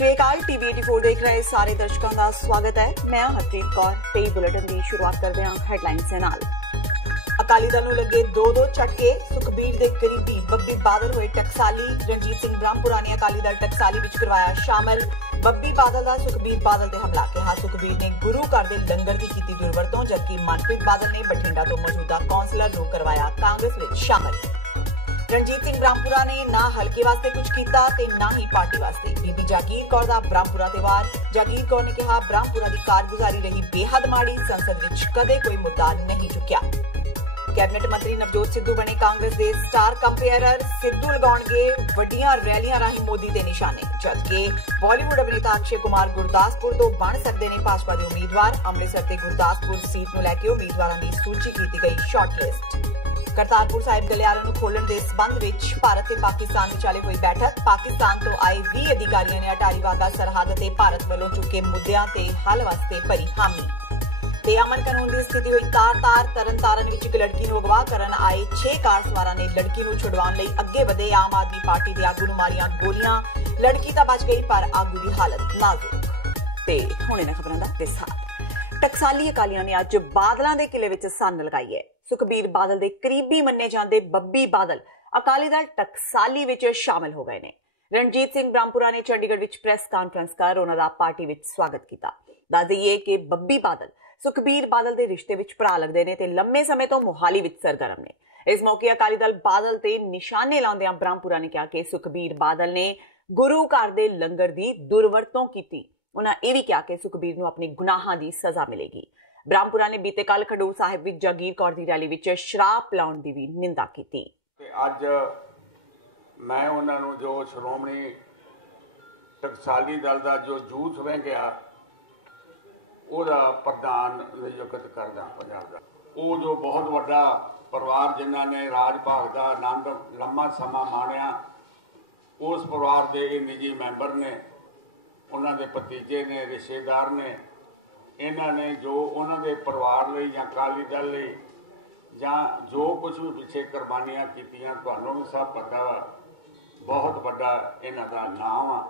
श्री अकाल TV84 देख रहे सारे दर्शकों का स्वागत है। मैं हरप्रीत कौर। तेई बुलेटिन की शुरुआत करते हैं हेडलाइंस से नाल। अकाली दल नूं लगे दो झटके। सुखबीर दे करीबी बब्बी बादल होए टकसाली। रणजीत सिंह ब्रह्मपुरा ने अकाली दल टकसाली विच करवाया शामिल। बब्बी बादल दा सुखबीर बादल दे हमला कहा। सुखबीर ने गुरु घर दे लंगर दी कीती दुरवरतों, जबकि मनप्रीत बादल ने बठिंडा तो मौजूदा कौंसलर नूं करवाया कांग्रेस विच शामिल। रणजीत सिंह ब्रह्मपुरा ने ना हल्के वास्ते कुछ किया ते ना ही पार्टी वास्ते। बीबी जागीर कौर दा ब्रह्मपुरा ते वार। जागीर कौर ने कहा ब्रह्मपुरा की कारगुजारी रही बेहद माड़ी, संसद विच कदे कोई मुद्दा नहीं चुक्या। कैबिनेट मंत्री नवजोत सिद्धू बने कांग्रेस के स्टार कंपेयरर। सिद्धू लगाउणगे वड्डियां रैलियां राही मोदी के निशाने, जबकि बॉलीवुड अभिनेता अक्षय कुमार गुरदासपुर तो बन सकते हैं भाजपा के उम्मीदवार। अमृतसर ते गुरदासपुर सीट नूं लैके उम्मीदवारों की सूची की गई शॉर्टलिस्ट। करतारपुर साहिब गलियारे नूं खोलण दे संबंध विच भारत ते पाकिस्तान विचाले हुई बैठक। पाकिस्तान तो आए 20 अधिकारियों ने अटारी वाघा सरहद ते भारत वालों चुके मुद्दों ते हल वास्ते भरी हामी। ते अमन कानून की स्थिति हुई तार-तार। तरन-तारन विच एक लड़की नूं अगवा करन आए 6 कार सवारां ने लड़की नूं छुड़वाउण लई अगे वधे। आम आदमी पार्टी दे आगू नूं मारियां गोलियां। लड़की तां बच गई पर आगू की हालत नाजुक। ते हुण इन्हां खबरां दा विस्तार। टकसाली अकालियां ने अज बादलों के किले विच संन लगाई है। सुखबीर बादल के करीबी मन्ने जाते बब्बी बादल अकाली दल टकसाली विच शामिल हो गए ने। रणजीत सिंह ब्रह्मपुरा ने चंडीगढ़ विच प्रेस कांफ्रेंस कर उन्हां दा पार्टी विच स्वागत किया। दस दईए कि बब्बी बादल सुखबीर बादल के रिश्ते विच भरा लगदे ने ते लंबे समय तो मोहाली विच सरगर्म ने। इस मौके अकाली दल बादल ते निशाने लाउंदियां ब्रह्मपुरा ने कहा कि सुखबीर बादल ने गुरु घर दे लंगर दी दुरवरतों कीती। उन्होंने यह भी कहा कि सुखबीर नूं अपने गुनाहां दी सजा मिलेगी। ब्रह्मपुरा ने बीते कल खडूर साहिब विच जागीर कौर दी रैली विच शराब पिलाउण दी भी निंदा की। अज मैं उन्होंने जो श्रोमणी टकसाली दल का जो जूथ वहिंगिया ਉਹਦਾ प्रधान नियुक्त करदा पंजाब का। वो जो बहुत वड्डा परिवार जिन्हां ने राज भाग का आनंद लम्मा समा माणिया, उस परिवार के निजी मैंबर ने, उन्हां दे भतीजे ने, रिश्तेदार ने, इन्हां ने जो उन्हां दे परिवार लई जां अकाली दल लई जां जो कुछ भी पिछे कुर्बानियां कीतियां तुहानूं भी सब पता वा। बहुत वड्डा इन्हां दा नाम आ।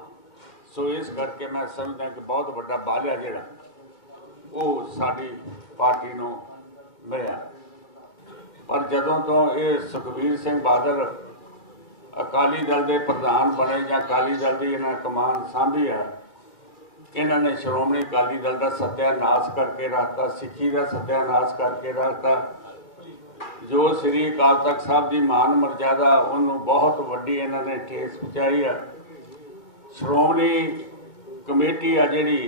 सो इस करके मैं समझदा कि बहुत वड्डा बालिया जिहड़ा वो साडी पार्टी नूं मिलिया। पर जदों तो ये सुखबीर सिंह बादल अकाली दल के प्रधान बने जां अकाली दल की इन्हां कमान सांभी है, इन्होंने श्रोमणी अकाली दल का सत्यानाश करके रखता, सिक्खी का सत्यानाश करके रखता। जो श्री अकाल तख्त साहब की मान मर्यादा उन्होंने बहुत वड्डी इन्होंने ठेस पहुँचाई है। श्रोमणी कमेटी आ जिहड़ी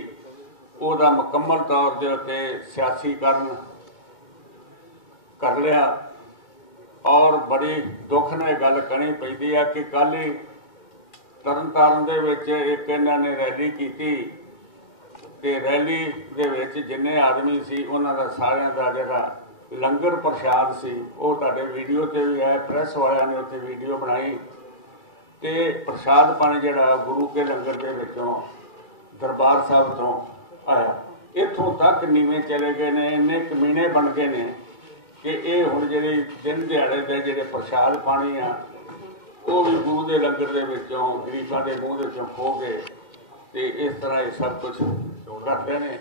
ਉਹਦਾ मुकम्मल तौर के उत्ते सियासीकरण कर लिया। और बड़ी दुख ने गल कहनी पैंदी है कि कल ही तरन तारण दे विच एक इन्होंने रैली की ते रैली दे विच जिन्ने आदमी सी उन्हां दा सारियां दा जिहड़ा लंगर प्रशाद सी वो तुहाडे वीडियो ते भी है। प्रेस वालियां ने उत्ते वीडियो बनाई ते प्रशाद पानी जिहड़ा गुरु के लंगर दे विचों दरबार साहब तो आया। इत्थों तक नीवे चले गए ने, इन्ने कमीने बन गए ने कि ये हुण जिहड़े दिन दिहाड़े दे जिहड़े प्रशाद पानी आ वो भी गुरु के लंगर दे विचों गरीबां दे मूँह दे विचों खो गए ते इस तरह ये सब कुछ करते हैं।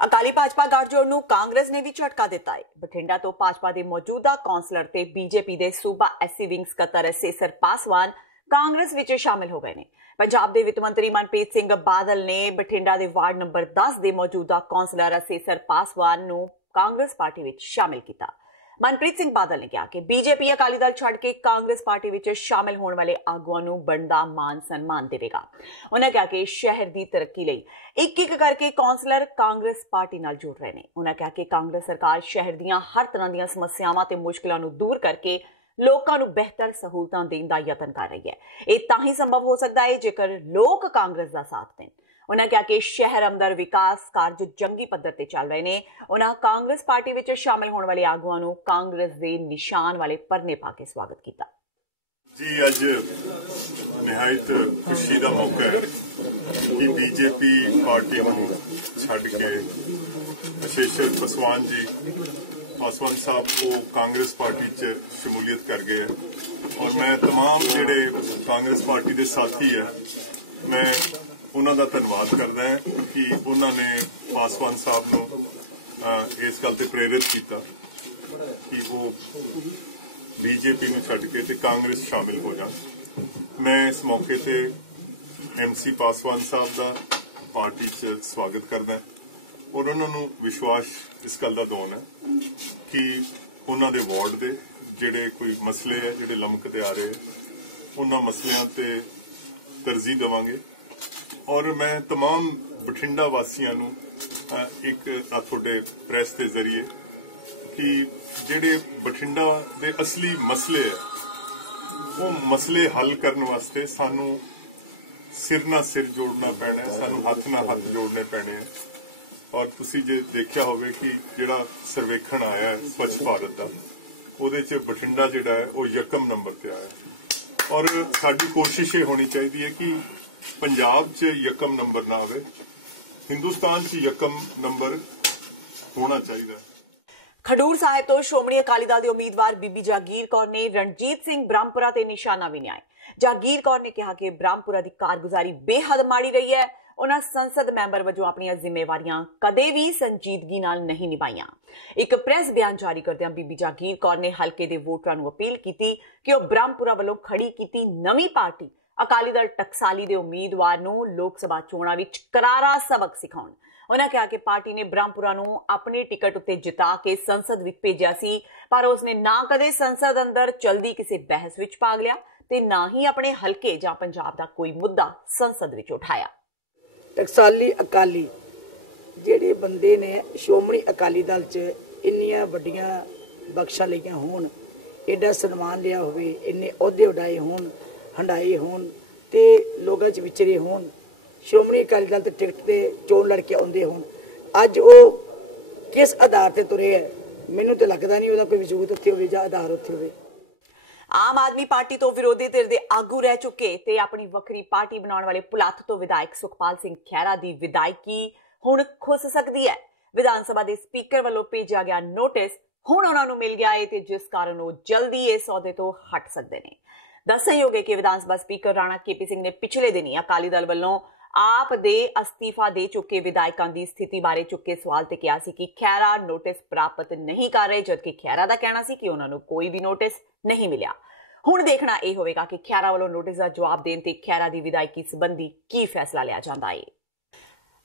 अकाली भाजपा गठजोड़ नूं कांग्रेस ने भी झटका दिता है। बठिंडा तो भाजपा के मौजूदा कौंसलर ते बीजेपी के सूबा एससी विंग सकत्तर सेसर पासवान कांग्रेस विच शामिल हो गए ने। पंजाब के वित्त मंत्री मनप्रीत सिंह बादल ने बठिंडा के वार्ड नंबर 10 के मौजूदा कौंसलर सेसर पासवान नूं कांग्रेस पार्टी विच शामिल किया। मनप्रीत सिंह बादल ने कहा कि बीजेपी अकाली दल छड़ के कांग्रेस पार्टी विच शामिल होने वाले आगुआं नूं बनदा मान सन्मान देवेगा। उन्होंने कहा कि शहर की तरक्की लई एक एक करके कौंसलर कांग्रेस पार्टी नाल जुड़ रहे हैं। उन्होंने कहा कि कांग्रेस सरकार शहर दीयां हर तरह दीयां समस्यावां ते मुश्किलां नूं दूर करके लोकां नूं बेहतर सहूलतां देण दा यतन कर रही है। ये तां ही संभव हो सकता है जेकर लोक कांग्रेस का साथ देण। उन्होंने कहा कि शहर अंदर विकास कार्य जंगी पद्धर ते चल रहे हैं। उन्होंने कांग्रेस पार्टी विच शामिल होने वाले आगुआं नूं कांग्रेस के निशान वाले परने पा के स्वागत किया। जी अज निहायत खुशी का मौका है कि बीजेपी पार्टी नूं छड्ड के शेषर पासवान साहब को कांग्रेस पार्टी च शमूलियत कर गए और मैं तमाम जिहड़े कांग्रेस पार्टी के साथी है मैं ਉਹਨਾਂ ਦਾ ਧੰਨਵਾਦ ਕਰਦਾ ਹਾਂ ਕਿ ਉਹਨਾਂ ਨੇ ਪਾਸਵਾਨ ਸਾਹਿਬ ਨੂੰ ਇਸ ਗੱਲ ਤੇ ਪ੍ਰੇਰਿਤ ਕੀਤਾ ਕਿ ਉਹ ਬੀਜੇਪੀ ਨੂੰ ਛੱਡ ਕੇ ਤੇ ਕਾਂਗਰਸ ਸ਼ਾਮਿਲ ਹੋ ਜਾਣ। ਮੈਂ ਇਸ ਮੌਕੇ ਤੇ MC ਪਾਸਵਾਨ ਸਾਹਿਬ ਦਾ ਪਾਰਟੀ 'ਚ ਸਵਾਗਤ ਕਰਦਾ ਔਰ ਉਹਨਾਂ ਨੂੰ ਵਿਸ਼ਵਾਸ ਇਸ ਗੱਲ ਦਾ ਦਿਵਾਉਣਾ ਕਿ ਉਹਨਾਂ ਦੇ ਵਾਰਡ ਦੇ ਜਿਹੜੇ ਕੋਈ ਮਸਲੇ ਹੈ ਜਿਹੜੇ ਲਮਕਦੇ ਆ ਰਹੇ ਉਹਨਾਂ ਮਸਲਿਆਂ ਤੇ ਤਰਜੀਹ ਦੇਵਾਂਗੇ। ਔਰ ਮੈਂ तमाम ਬਠਿੰਡਾ ਵਾਸੀਆਂ ਨੂੰ ਇੱਕ ਤੁਹਾਡੇ ਪ੍ਰੈਸ ਦੇ ਜ਼ਰੀਏ ਕਿ ਜਿਹੜੇ ਬਠਿੰਡਾ ਦੇ ਅਸਲੀ ਮਸਲੇ ਹੈ ਉਹ ਮਸਲੇ ਹੱਲ ਕਰਨ ਵਾਸਤੇ ਸਾਨੂੰ ਸਿਰ ਨਾਲ ਸਿਰ ਜੋੜਨਾ ਪੈਣਾ ਹੈ, ਸਾਨੂੰ ਹੱਥ ਨਾਲ ਹੱਥ ਜੋੜਨੇ ਪੈਣੇ ਹੈ। ਔਰ ਤੁਸੀਂ ਜੇ ਦੇਖਿਆ ਹੋਵੇ ਕਿ ਜਿਹੜਾ ਸਰਵੇਖਣ ਆਇਆ ਹੈ ਸਵੱਛ ਭਾਰਤ ਦਾ, ਉਹਦੇ 'ਚ ਬਠਿੰਡਾ ਜਿਹੜਾ ਹੈ ਉਹ ਯਕਮ ਨੰਬਰ ਤੇ ਆਇਆ ਔਰ ਸਾਡੀ ਕੋਸ਼ਿਸ਼ ਇਹ ਹੋਣੀ ਚਾਹੀਦੀ ਹੈ ਕਿ ਪੰਜਾਬ 'ਚ ਯਕਮ ਨੰਬਰ ਨਾ ਆਵੇ, ਹਿੰਦੁਸਤਾਨ 'ਚ ਯਕਮ ਨੰਬਰ ਹੋਣਾ ਚਾਹੀਦਾ। ਖਡੂਰ ਸਾਹਿਬ ਤੋਂ ਸ਼੍ਰੋਮਣੀ ਅਕਾਲੀ ਦਲ ਦੇ ਉਮੀਦਵਾਰ ਬੀਬੀ ਜਾਗੀਰ ਕੌਰ ਨੇ ਰਣਜੀਤ ਸਿੰਘ ਬ੍ਰਹਮਪੁਰਾ ਤੇ ਨਿਸ਼ਾਨਾ ਵਿੰਨਿਆ ਹੈ। ਜਾਗੀਰ ਕੌਰ ਨੇ ਕਿਹਾ ਕਿ ਬ੍ਰਹਮਪੁਰਾ ਦੀ ਕਾਰਗੁਜ਼ਾਰੀ ਬੇਹੱਦ ਮਾੜੀ ਰਹੀ ਹੈ। ਉਹਨਾਂ ਸੰਸਦ ਮੈਂਬਰ ਵਜੋਂ ਆਪਣੀਆਂ ਜ਼ਿੰਮੇਵਾਰੀਆਂ ਕਦੇ ਵੀ ਸੰਜੀਦਗੀ ਨਾਲ ਨਹੀਂ ਨਿਭਾਈਆਂ। ਇੱਕ ਪ੍ਰੈਸ ਬਿਆਨ ਜਾਰੀ ਕਰਦਿਆਂ ਬੀਬੀ ਜਾਗੀਰ ਕੌਰ ਨੇ ਹਲਕੇ ਦੇ ਵੋਟਰਾਂ ਨੂੰ ਅਪੀਲ ਕੀਤੀ ਕਿ ਉਹ ਬ੍ਰਹਮਪੁਰਾ ਵੱਲੋਂ ਖੜੀ ਕੀਤੀ ਨਵੀਂ ਪਾਰਟੀ ਅਕਾਲੀ ਦਲ ਟਕਸਾਲੀ ਦੇ ਉਮੀਦਵਾਰ ਨੂੰ ਲੋਕ ਸਭਾ ਚੋਣਾਂ ਵਿੱਚ ਕਰਾਰਾ ਸਬਕ ਸਿਖਾਉਣ। ਉਹਨਾਂ ਕਿਹਾ ਕਿ ਪਾਰਟੀ ਨੇ ਬ੍ਰਹਮਪੁਰਾ ਨੂੰ ਆਪਣੀ ਟਿਕਟ ਉੱਤੇ ਜਿਤਾ ਕੇ ਸੰਸਦ ਵਿੱਚ ਭੇਜਿਆ ਸੀ, ਪਰ ਉਸਨੇ ਨਾ ਕਦੇ ਸੰਸਦ ਅੰਦਰ ਚਲਦੀ ਕਿਸੇ ਬਹਿਸ ਵਿੱਚ ਭਾਗ ਲਿਆ ਤੇ ਨਾ ਹੀ ਆਪਣੇ ਹਲਕੇ ਜਾਂ ਪੰਜਾਬ ਦਾ ਕੋਈ ਮੁੱਦਾ ਸੰਸਦ ਵਿੱਚ ਉਠਾਇਆ। ਟਕਸਾਲੀ ਅਕਾਲੀ ਜਿਹੜੇ ਬੰਦੇ ਨੇ ਸ਼੍ਰੋਮਣੀ ਅਕਾਲੀ ਦਲ 'ਚ ਇੰਨੀਆਂ ਵੱਡੀਆਂ ਬਖਸ਼ਾਂ ਲਈਆਂ ਹੋਣ, ਐਡਾ ਸਨਮਾਨ ਲਿਆ ਹੋਵੇ, ਇੰਨੇ ਅਹੁਦੇ ਉਡਾਏ ਹੋਣ, ਹੰਡਾਏ ਹੋਣ ਤੇ ਲੋਕਾਂ 'ਚ ਵਿਚਰੇ ਹੋਣ, ਸ਼੍ਰੋਮਣੀ ਅਕਾਲੀ ਦਲ ਤੇ ਟਿਕਟ ਤੇ ਚੋਣ ਲੜ ਕੇ ਆਉਂਦੇ ਹੋਣ, ਅੱਜ ਉਹ ਕਿਸ ਆਧਾਰ ਤੇ ਤੁਰੇ ਹੈ? ਮੈਨੂੰ ਤਾਂ ਲੱਗਦਾ ਨਹੀਂ ਉਹਦਾ ਕੋਈ ਵਜੂਦ ਉੱਥੇ ਹੋਵੇ ਜਾਂ ਆਧਾਰ ਉੱਥੇ ਹੋਵੇ। ਆਮ ਆਦਮੀ ਪਾਰਟੀ ਤੋਂ ਵਿਰੋਧੀ ਧਿਰ ਦੇ ਆਗੂ ਰਹਿ ਚੁੱਕੇ ਤੇ ਆਪਣੀ ਵੱਖਰੀ ਪਾਰਟੀ ਬਣਾਉਣ ਵਾਲੇ ਭੁਲੱਥ ਤੋਂ ਵਿਧਾਇਕ ਸੁਖਪਾਲ ਸਿੰਘ ਖਹਿਰਾ ਦੀ ਵਿਦਾਇਗੀ ਹੁਣ ਖੁੱਸ ਸਕਦੀ ਹੈ। ਵਿਧਾਨ ਸਭਾ ਦੇ ਸਪੀਕਰ ਵੱਲੋਂ ਭੇਜਿਆ ਗਿਆ ਨੋਟਿਸ ਹੁਣ ਉਹਨਾਂ ਨੂੰ ਮਿਲ ਗਿਆ ਹੈ ਤੇ ਜਿਸ ਕਾਰਨ ਉਹ ਜਲਦੀ ਇਸ ਅਹੁਦੇ ਤੋਂ ਹਟ ਸਕਦੇ ਨੇ। ਦੱਸਣਯੋਗ ਹੈ ਕਿ ਵਿਧਾਨ ਸਭਾ ਸਪੀਕਰ ਰਾਣਾ KP ਸਿੰਘ ਨੇ ਪਿਛਲੇ ਦਿਨੀ ਅਕਾਲੀ ਦਲ ਵੱਲੋਂ ਆਪ ਦੇ ਅਸਤੀਫਾ ਦੇ ਚੁੱਕੇ ਵਿਧਾਇਕਾਂ ਦੀ ਸਥਿਤੀ ਬਾਰੇ ਚੁੱਕੇ ਸਵਾਲ ਤੇ ਕਿਹਾ ਸੀ ਕਿ ਖਹਿਰਾ ਨੋਟਿਸ ਪ੍ਰਾਪਤ ਨਹੀਂ ਕਰ ਰਹੇ, ਜਦਕਿ ਖਹਿਰਾ ਦਾ ਕਹਿਣਾ ਸੀ ਕਿ ਉਹਨਾਂ ਨੂੰ ਕੋਈ ਵੀ ਨੋਟਿਸ ਨਹੀਂ ਮਿਲਿਆ। ਹੁਣ ਦੇਖਣਾ ਇਹ ਹੋਵੇਗਾ ਕਿ ਖਹਿਰਾ ਵੱਲੋਂ ਨੋਟਿਸ ਦਾ ਜਵਾਬ ਦੇਣ ਤੇ ਖਹਿਰਾ ਦੀ ਵਿਦਾਇਗੀ ਸੰਬੰਧੀ ਕੀ ਫੈਸਲਾ ਲਿਆ ਜਾਂਦਾ ਹੈ।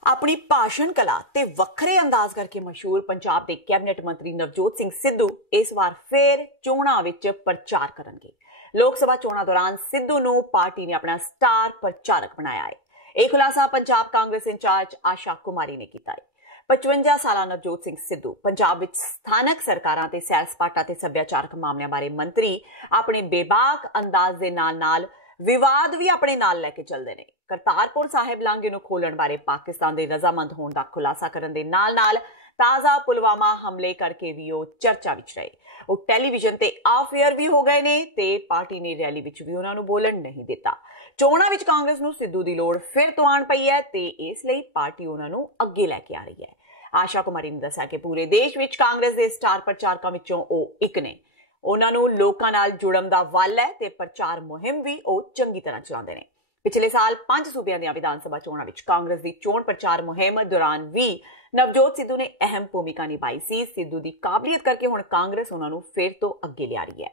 ਆਪਣੀ ਭਾਸ਼ਣ ਕਲਾ ਤੇ ਵੱਖਰੇ ਅੰਦਾਜ਼ ਕਰਕੇ ਮਸ਼ਹੂਰ ਪੰਜਾਬ ਦੇ ਕੈਬਨਿਟ ਮੰਤਰੀ ਨਵਜੋਤ ਸਿੰਘ ਸਿੱਧੂ ਇਸ ਵਾਰ ਫੇਰ ਚੋਣਾਂ ਵਿੱਚ ਪ੍ਰਚਾਰ ਕਰਨਗੇ। ਲੋਕ ਸਭਾ ਚੋਣਾਂ ਦੌਰਾਨ ਸਿੱਧੂ ਨੂੰ ਪਾਰਟੀ ਨੇ ਆਪਣਾ ਸਟਾਰ ਪ੍ਰਚਾਰਕ ਬਣਾਇਆ ਹੈ। ਇਹ ਖੁਲਾਸਾ ਪੰਜਾਬ ਕਾਂਗਰਸ ਇੰਚਾਰਜ ਆਸ਼ਾ ਕੁਮਾਰੀ ਨੇ ਕੀਤਾ ਹੈ। 55 ਸਾਲਾ ਨਵਜੋਤ ਸਿੰਘ ਸਿੱਧੂ ਪੰਜਾਬ ਵਿੱਚ ਸਥਾਨਕ ਸਰਕਾਰਾਂ ਤੇ ਸੈਰ ਸਪਾਟਾ ਤੇ ਸੱਭਿਆਚਾਰਕ ਮਾਮਲਿਆਂ ਬਾਰੇ ਮੰਤਰੀ ਆਪਣੇ ਬੇਬਾਕ ਅੰਦਾਜ਼ ਦੇ ਨਾਲ ਵਿਵਾਦ ਵੀ ਆਪਣੇ ਨਾਲ ਲੈ ਕੇ ਚੱਲਦੇ ਨੇ। ਕਰਤਾਰਪੁਰ ਸਾਹਿਬ ਲਾਂਘੇ ਨੂੰ ਖੋਲਣ ਬਾਰੇ ਪਾਕਿਸਤਾਨ ਦੇ ਰਜ਼ਾਮੰਦ ਹੋਣ ਦਾ ਖੁਲਾਸਾ ਕਰਨ ਦੇ ਨਾਲ ਤਾਜ਼ਾ ਪੁਲਵਾਮਾ ਹਮਲੇ ਕਰਕੇ ਵੀ ਉਹ ਚਰਚਾ ਵਿੱਚ ਰਹੇ। ਉਹ ਟੈਲੀਵਿਜ਼ਨ ਤੇ ਆਫ ਏਅਰ ਵੀ ਹੋ ਗਏ ਨੇ ਤੇ ਪਾਰਟੀ ਨੇ ਰੈਲੀ ਵਿੱਚ ਵੀ ਉਹਨਾਂ ਨੂੰ ਬੋਲਣ ਨਹੀਂ ਦਿੱਤਾ। ਚੋਣਾਂ ਵਿੱਚ ਕਾਂਗਰਸ ਨੂੰ ਸਿੱਧੂ ਦੀ ਲੋੜ ਫਿਰ ਤੋਂ ਆਣ ਪਈ ਹੈ ਤੇ ਇਸ ਲਈ ਪਾਰਟੀ ਉਹਨਾਂ ਨੂੰ ਅੱਗੇ ਲੈ ਕੇ ਆ ਰਹੀ ਹੈ। ਆਸ਼ਾ ਕੁਮਾਰੀ ਨੇ ਦੱਸਿਆ ਕਿ ਪੂਰੇ ਦੇਸ਼ ਵਿੱਚ ਕਾਂਗਰਸ ਦੇ ਸਟਾਰ ਪ੍ਰਚਾਰਕਾਂ ਵਿੱਚੋਂ ਉਹ ਇੱਕ ਨੇ। ਉਹਨਾਂ ਨੂੰ ਲੋਕਾਂ ਨਾਲ ਜੁੜਨ ਦਾ ਵੱਲ ਹੈ ਤੇ ਪ੍ਰਚਾਰ ਮੁਹਿੰਮ ਵੀ ਉਹ ਚੰਗੀ ਤਰ੍ਹਾਂ ਚਲਾਉਂਦੇ ਨੇ। ਪਿਛਲੇ ਸਾਲ 5 ਸੂਬਿਆਂ ਦੀਆਂ ਵਿਧਾਨ ਸਭਾ ਚੋਣਾਂ ਵਿੱਚ ਕਾਂਗਰਸ ਦੀ ਚੋਣ ਪ੍ਰਚਾਰ ਮੁਹਿੰਮ ਦੌਰਾਨ ਵੀ ਨਵਜੋਤ ਸਿੱਧੂ ਨੇ ਅਹਿਮ ਭੂਮਿਕਾ ਨਿਭਾਈ ਸੀ। ਸਿੱਧੂ ਦੀ ਕਾਬਲੀਅਤ ਕਰਕੇ ਹੁਣ ਕਾਂਗਰਸ ਉਹਨਾਂ ਨੂੰ ਫਿਰ ਤੋਂ ਅੱਗੇ ਲਿਆ ਰਹੀ ਹੈ।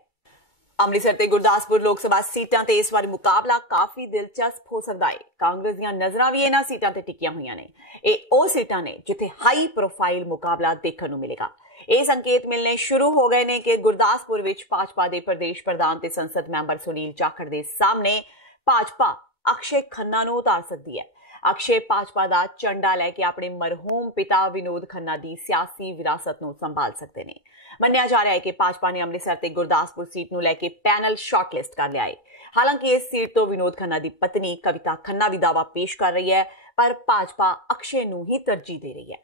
ਅੰਮ੍ਰਿਤਸਰ ਤੇ ਗੁਰਦਾਸਪੁਰ ਲੋਕ ਸਭਾ ਸੀਟਾਂ ਤੇ ਇਸ ਵਾਰ ਮੁਕਾਬਲਾ ਕਾਫੀ ਦਿਲਚਸਪ ਹੋ ਸਕਦਾ ਹੈ। ਕਾਂਗਰਸ ਦੀਆਂ ਨਜ਼ਰਾਂ ਵੀ ਇਹਨਾਂ ਸੀਟਾਂ ਤੇ ਟਿਕੀਆਂ ਹੋਈਆਂ ਨੇ। ਇਹ ਉਹ ਸੀਟਾਂ ਨੇ ਜਿੱਥੇ ਹਾਈ ਪ੍ਰੋਫਾਈਲ ਮੁਕਾਬਲਾ ਦੇਖਣ ਨੂੰ ਮਿਲੇਗਾ। ਇਹ ਸੰਕੇਤ ਮਿਲਣੇ ਸ਼ੁਰੂ ਹੋ ਗਏ ਨੇ ਕਿ ਗੁਰਦਾਸਪੁਰ ਵਿੱਚ ਭਾਜਪਾ ਦੇ ਪ੍ਰਦੇਸ਼ ਪ੍ਰਧਾਨ ਤੇ ਸੰਸਦ ਮੈਂਬਰ ਸੁਨੀਲ ਜਾਖੜ ਦੇ ਸਾਹਮਣੇ ਭਾਜਪਾ ਅਕਸ਼ੇ ਖੰਨਾ ਨੂੰ ਉਤਾਰ ਸਕਦੀ ਹੈ। ਅਕਸ਼ੇ ਭਾਜਪਾ ਦਾ ਝੰਡਾ ਲੈ ਕੇ ਆਪਣੇ ਮਰਹੂਮ ਪਿਤਾ ਵਿਨੋਦ ਖੰਨਾ ਦੀ ਸਿਆਸੀ ਵਿਰਾਸਤ ਨੂੰ ਸੰਭਾਲ ਸਕਦੇ ਨੇ। ਮੰਨਿਆ ਜਾ ਰਿਹਾ ਹੈ ਕਿ ਭਾਜਪਾ ਨੇ ਅੰਮ੍ਰਿਤਸਰ ਤੇ ਗੁਰਦਾਸਪੁਰ ਸੀਟ ਨੂੰ ਲੈ ਕੇ ਪੈਨਲ ਸ਼ਾਰਟਲਿਸਟ ਕਰ ਲਿਆ ਹੈ। ਹਾਲਾਂਕਿ ਇਸ ਸੀਟ ਤੋਂ ਵਿਨੋਦ ਖੰਨਾ ਦੀ ਪਤਨੀ ਕਵਿਤਾ ਖੰਨਾ ਵੀ ਦਾਅਵਾ ਪੇਸ਼ ਕਰ ਰਹੀ ਹੈ, ਪਰ ਭਾਜਪਾ ਅਕਸ਼ੇ ਨੂੰ ਹੀ ਤਰਜੀਹ ਦੇ ਰਹੀ ਹੈ।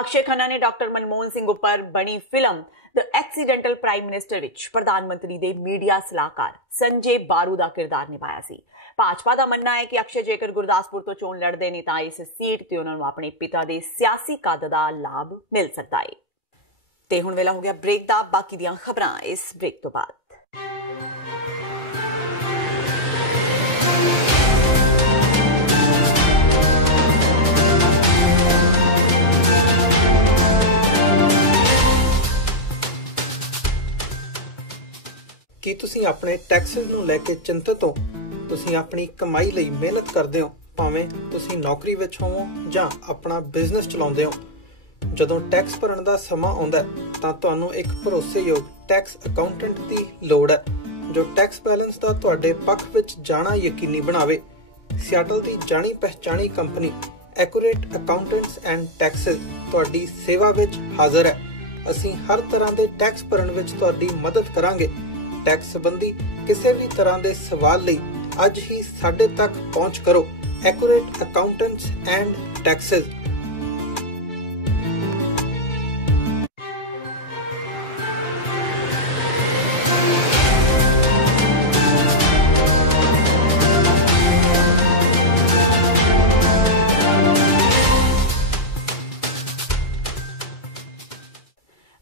ਅਕਸ਼ੇ ਖੰਨਾ ਨੇ ਡਾਕਟਰ ਮਨਮੋਹਨ ਸਿੰਘ ਉੱਪਰ ਬਣੀ ਫਿਲਮ ਦ ਐਕਸੀਡੈਂਟਲ ਪ੍ਰਾਈਮ ਮਿਨਿਸਟਰ ਵਿੱਚ ਪ੍ਰਧਾਨ ਮੰਤਰੀ ਦੇ ਮੀਡੀਆ ਸਲਾਹਕਾਰ ਸੰਜੇ ਬਾਰੂ ਦਾ ਕਿਰਦਾਰ ਨਿਭਾਇਆ ਸੀ। ਭਾਜਪਾ ਦਾ ਮੰਨਣਾ ਹੈ ਕਿ ਅਕਸ਼ੇ ਜੇਕਰ ਗੁਰਦਾਸਪੁਰ ਤੋਂ ਚੋਣ ਲੜਦੇ ਨੇ ਤਾਂ ਇਸ ਸੀਟ ਤੇ ਉਹਨਾਂ ਨੂੰ ਆਪਣੇ ਪਿਤਾ ਦੇ ਸਿਆਸੀ ਕੱਦ ਦਾ ਲਾਭ ਮਿਲ ਸਕਦਾ ਹੈ। ਤੇ ਹੁਣ ਵੇਲਾ ਹੋ ਗਿਆ ਬ੍ਰੇਕ ਦਾ। ਬਾਕੀ ਦੀਆਂ ਖਬਰਾਂ ਇਸ ਬ੍ਰੇਕ ਤੋਂ ਬਾਅਦ। ਕੀ ਤੁਸੀਂ ਆਪਣੇ ਟੈਕਸਿਸ ਨੂੰ ਲੈ ਕੇ ਚਿੰਤਤ ਹੋ? ਤੁਸੀਂ ਆਪਣੀ ਕਮਾਈ ਲਈ ਮਿਹਨਤ ਕਰਦੇ ਹੋ, ਭਾਵੇਂ ਤੁਸੀਂ ਨੌਕਰੀ ਵਿੱਚ ਹੋਵੋ ਜਾਂ ਆਪਣਾ ਬਿਜ਼ਨਸ ਚਲਾਉਂਦੇ ਹੋ। ਜਦੋਂ ਟੈਕਸ ਭਰਨ ਦਾ ਸਮਾਂ ਆਉਂਦਾ ਤਾਂ ਤੁਹਾਨੂੰ ਇੱਕ ਭਰੋਸੇਯੋਗ ਟੈਕਸ ਅਕਾਊਂਟੈਂਟ ਦੀ ਲੋੜ ਹੈ ਜੋ ਟੈਕਸ ਬੈਲੈਂਸ ਦਾ ਤੁਹਾਡੇ ਪੱਖ ਵਿੱਚ ਜਾਣਾ ਯਕੀਨੀ ਬਣਾਵੇ। ਸਿਆਟਲ ਦੀ ਜਾਣੀ ਪਛਾਣੀ company accurate accountants and taxes ਤੁਹਾਡੀ ਸੇਵਾ ਵਿੱਚ ਹਾਜ਼ਰ ਹੈ। ਅਸੀਂ ਹਰ ਤਰ੍ਹਾਂ ਦੇ ਟੈਕਸ ਭਰਨ ਵਿੱਚ ਤੁਹਾਡੀ ਮਦਦ ਕਰਾਂਗੇ। ਟੈਕਸ ਸੰਬੰਧੀ ਕਿਸੇ ਵੀ ਤਰ੍ਹਾਂ ਦੇ ਸਵਾਲ ਲਈ ਅੱਜ ਹੀ ਸਾਡੇ ਤੱਕ ਪਹੁੰਚ ਕਰੋ। Accurate accountants and taxes.